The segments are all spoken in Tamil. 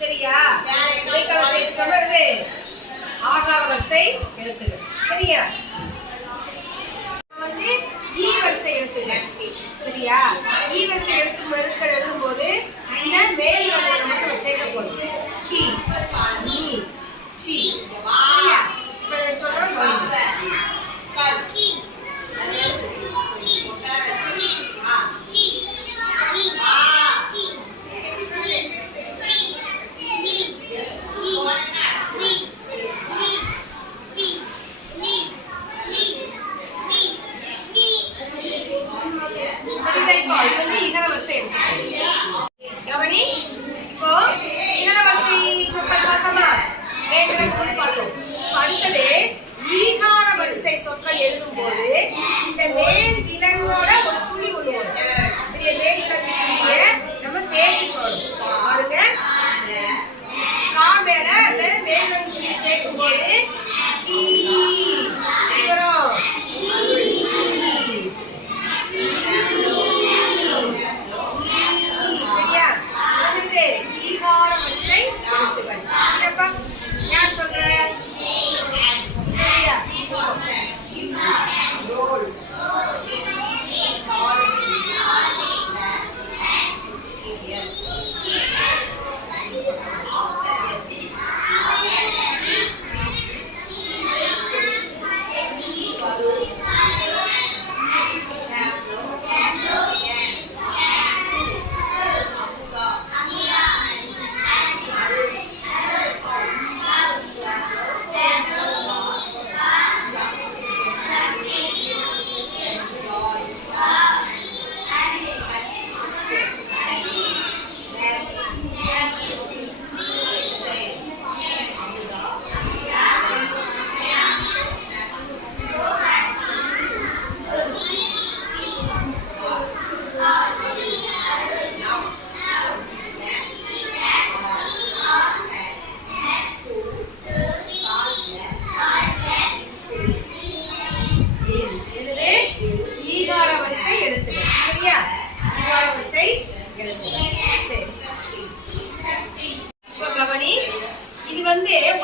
சரியா? இடைக்கால செய்தி ஆகார வரிசை எழுத்துகள். சரியா? வந்து ஈ வரிசை எழுத்துகள். சரியா? ஈ வரிசை எழுத்துக்கள் எழுதும்போது இந்த மேல் வரிசை மட்டும் சேர்க்க போறோம். கி, நீ, சி. சரியா? இப்ப சொல்றோம். கி, சி, கவனி. இப்போ இகர வரிசை சொற்கள் பார்த்தோமா? பார்த்தோம். அடுத்தது ஈகார வரிசை சொற்கள் எழுதும் போது இந்த மேல் விலங்கோட ஒரு சுழி விடுவோம். சரியா? மேல் விலங்கு சுழிய நம்ம சேர்த்து சொல்லணும். பாருங்க, கா மேல அந்த மேல் விலங்கு சுழி சேர்க்கும் போது கீ வரும். யார் சொல்ற? சரியா?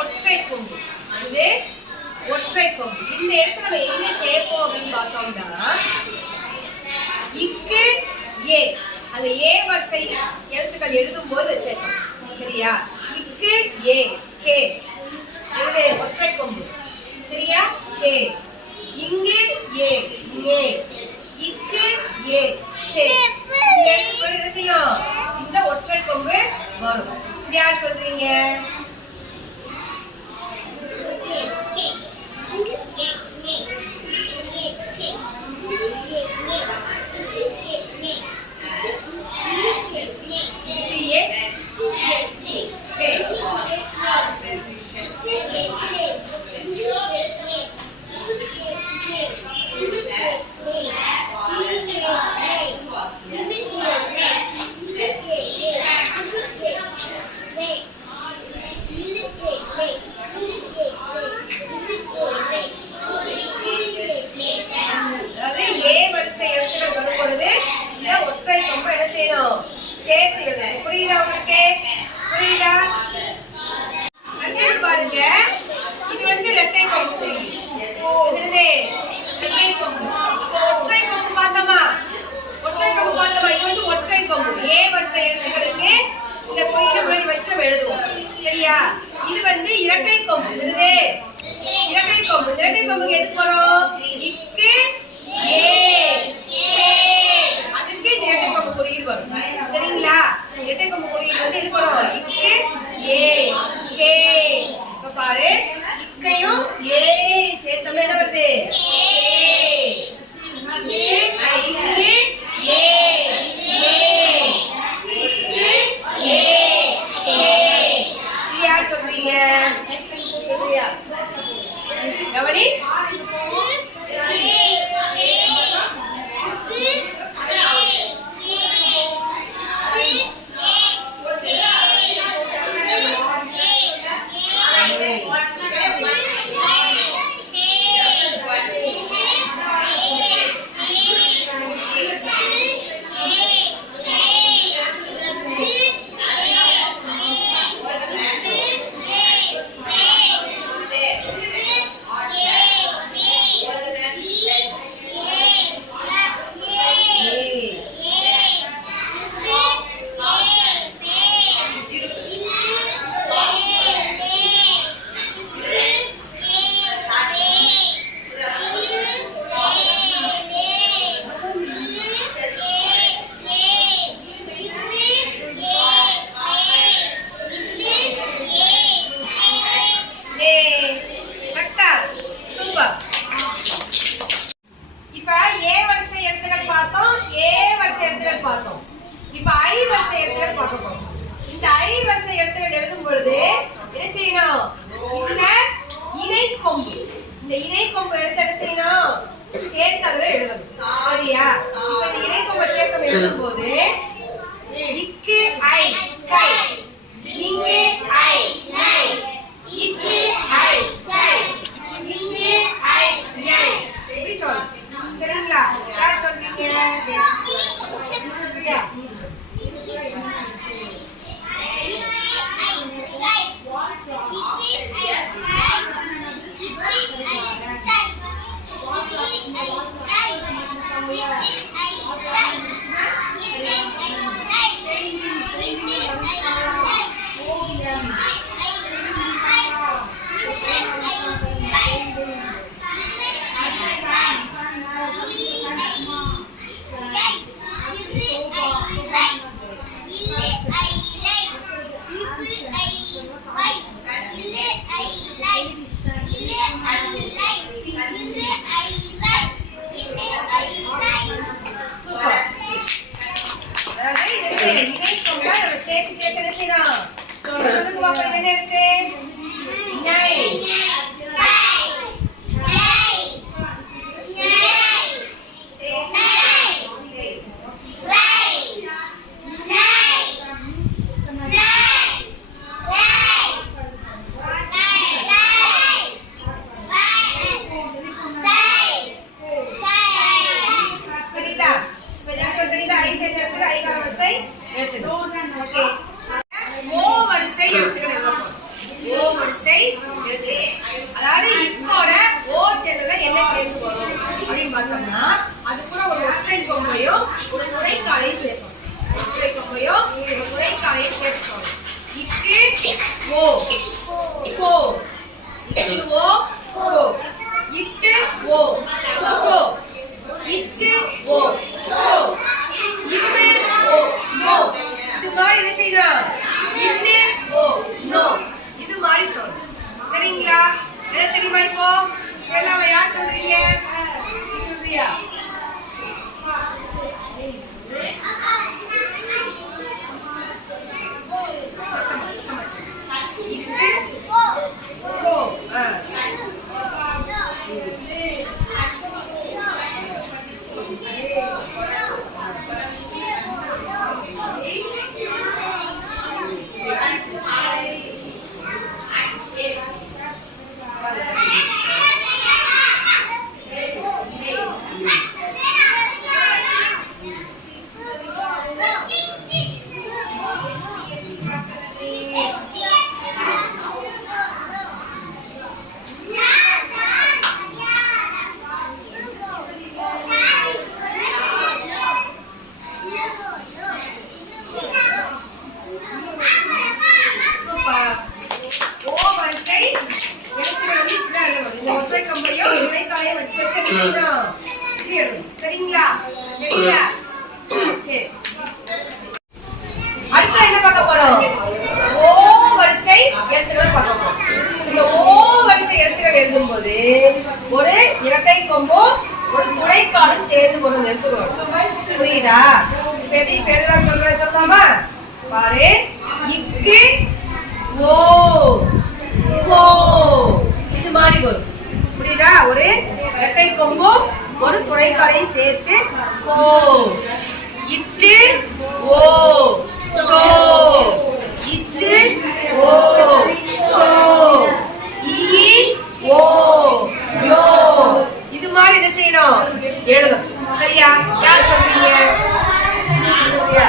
ஒற்றை கொம்பு. இது ஒற்றை கொம்பு. இந்த இடத்துல நம்ம எங்க சேர்ப்போம் அப்படின்னு பார்த்தோம்னா இக்கு ஏ, அந்த ஏ வரிசை எழுத்துக்கள் எழுதும் போது சேர்க்கணும். சரியா? இக்கு ஏ, கே எழுது ஒற்றை கொம்பு. சரியா? கே. இங்கு ஏ, ஏ. இச்சு ஏ, சே. என்ன செய்யும்? இந்த ஒற்றை கொம்பு வரும். இது யார் சொல்றீங்க? வருது? இரட்டை கொம்பு. இரட்டை கொம்புக்கு எதுக்கு வரும்? இக்கு ஏ கே. அதுக்கு இரட்டை கொம்பு குறியீடு வரும். சரிங்களா? இரட்டை கொம்பு குறியீடு வந்து எதுக்கு வரும்? இக்கு ஏ கே. இப்ப பாரு, இக்கையும் ஏ சேர்த்தோம்னா என்ன வருது? கவனி. இப்ப ஏ வரிசை எழுத்துக்கள் பார்த்தோம், ஏ வரிசை எழுத்துக்கள் பார்த்தோம். இப்ப ஐ வரிசை எழுத்துக்கள் பார்க்க போறோம். இந்த ஐ வரிசை எழுத்துக்கள் எழுதும் பொழுது என்ன செய்யணும்? இந்த இணை கொம்பு, இந்த இணை கொம்பு எழுத்து என்ன செய்யணும்? சேர்த்து அதுல எழுதணும். சரியா? இப்ப இந்த இணை கொம்பை சேர்த்து எழுதும் போது இக்கு ஐ கை, இங்கு ஐ நை, இச்சு ஐ சை, இங்கு ஐ ஞை. இப்படி சொல்லு. சரிங்களா? யார் சொல்றீங்க? சொல்றியா? சேர்த்து சேர்த்து என்ன செய்யணும்? சொல்லுங்க பாப்பா, இது என்ன எழுத்து? ஞை. அதாவது இக்கோட ஓ சேர்ந்ததுல என்ன சேர்ந்து வரும் அப்படின்னு பார்த்தோம்னா அது கூட ஒரு ஒற்றை கொம்பையும் ஒரு நுழைக்காலையும் சேர்க்கணும். ஒற்றை கொம்பையும் ஒரு நுழைக்காலையும் சேர்க்கணும். இக்கு ஓ கோ, இக்கு ஓ கோ, இட்டு ஓ சோ, இச்சு ஓ சோ, இம்மு ஓ நோ. இது மாதிரி என்ன செய்யணும்? இன்னு ஓ நோ. இது மாதிரி சொல்லணும். சரிங்களா? என்ன தெரியுமா? இப்போ சொல்லாம யார் சொல்றீங்க? சொல்றியா? சத்தமா சத்தமா. இக்கு ஓ எழுதணும் இப்படி எழுதணும் சரிங்களா சரிங்களா சரி அடுத்து என்ன பார்க்க போறோம் ஓ வரிசை எழுத்துக்களை பார்க்க போறோம் இந்த ஓ வரிசை எழுத்துக்கள் எழுதும் போது ஒரு இரட்டை கொம்பும் ஒரு துணைக்காலும் சேர்ந்து கொண்டு வந்து எடுத்துருவோம் புரியுதா இப்ப எப்படி எழுதலாம் சொல்லலாமா பாரு இக்கு ஓ கோ இது மாதிரி வரும் புரியுதா ஒரு இரட்டை கொம்பும் ஒரு துணைக்காலையும் சேர்த்து கோ இட்டு ஓ தோ இச்சு ஓ சோ ஈ ஓ யோ இது மாதிரி என்ன செய்யணும் எழுதணும் சரியா யார் சொல்றீங்க சரியா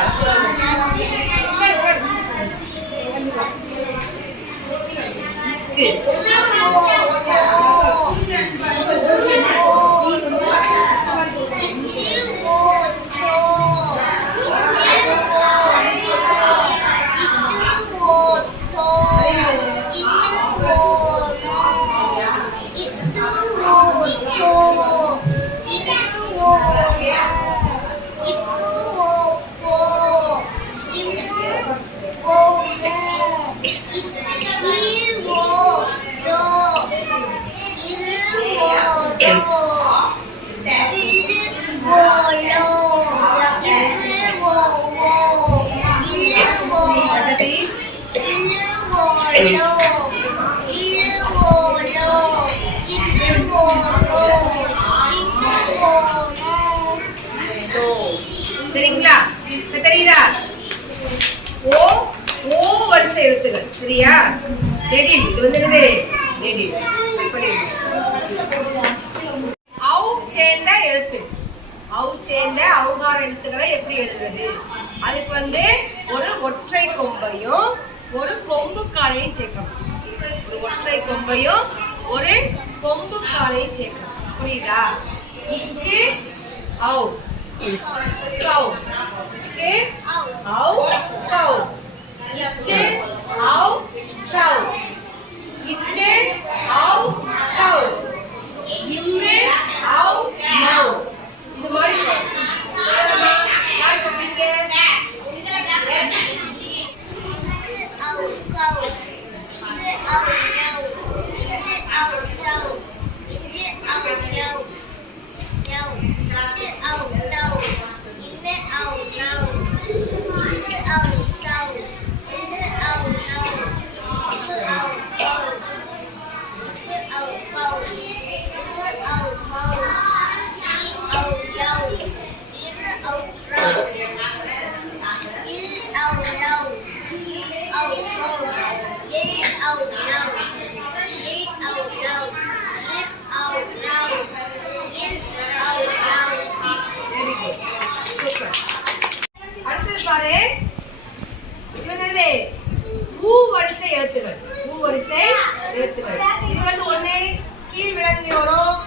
சரிங்களா தெரியுதா ஓ ஓ வரிசை எழுத்துக்கள் சரியா நெடில் இது வந்து நெடில் அவு சேர்ந்த எழுத்து அவு சேர்ந்த அவுகார எழுத்துக்களை எப்படி எழுதுறது அதுக்கு வந்து ஒரு ஒற்றை கொம்பையும் ஒரு கொம்பு காலையும் சேர்க்கணும் ஒரு ஒற்றை கொம்பையும் ஒரு கொம்பு காலையும் சேர்க்கணும் புரியுதா இக்கு அவு கௌ கே அவு கௌ இச்சு அவு சௌ இட்டு அவு கௌ இம்மு அவு மௌ இது மாதிரி சொல்லணும் யார் சொல்றீங்க அடுத்தது பாரு இவங்க ஊ வரிசை எழுத்துக்கள் ஊ வரிசை எழுத்துக்கள் இது வந்து ஒண்ணு கீழ் விளங்கி வரும்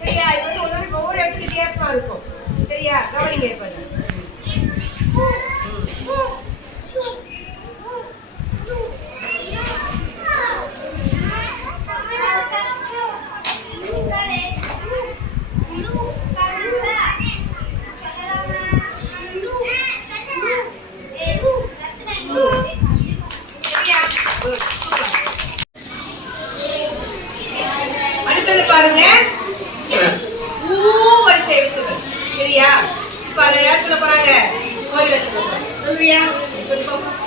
சரியா இது வந்து ஒண்ணு ஒவ்வொரு எழுத்து வித்தியாசமா இருக்கும் சரியா கவனிங்க இப்ப அடுத்தது பாருங்க ஊ வரிசை எழுத்துக்கள் சரியா இப்ப அதை யார் சொல்ல போறாங்க கோயில் சொல்ல போறாங்க சொல்றியா சொல்லி பாப்போம்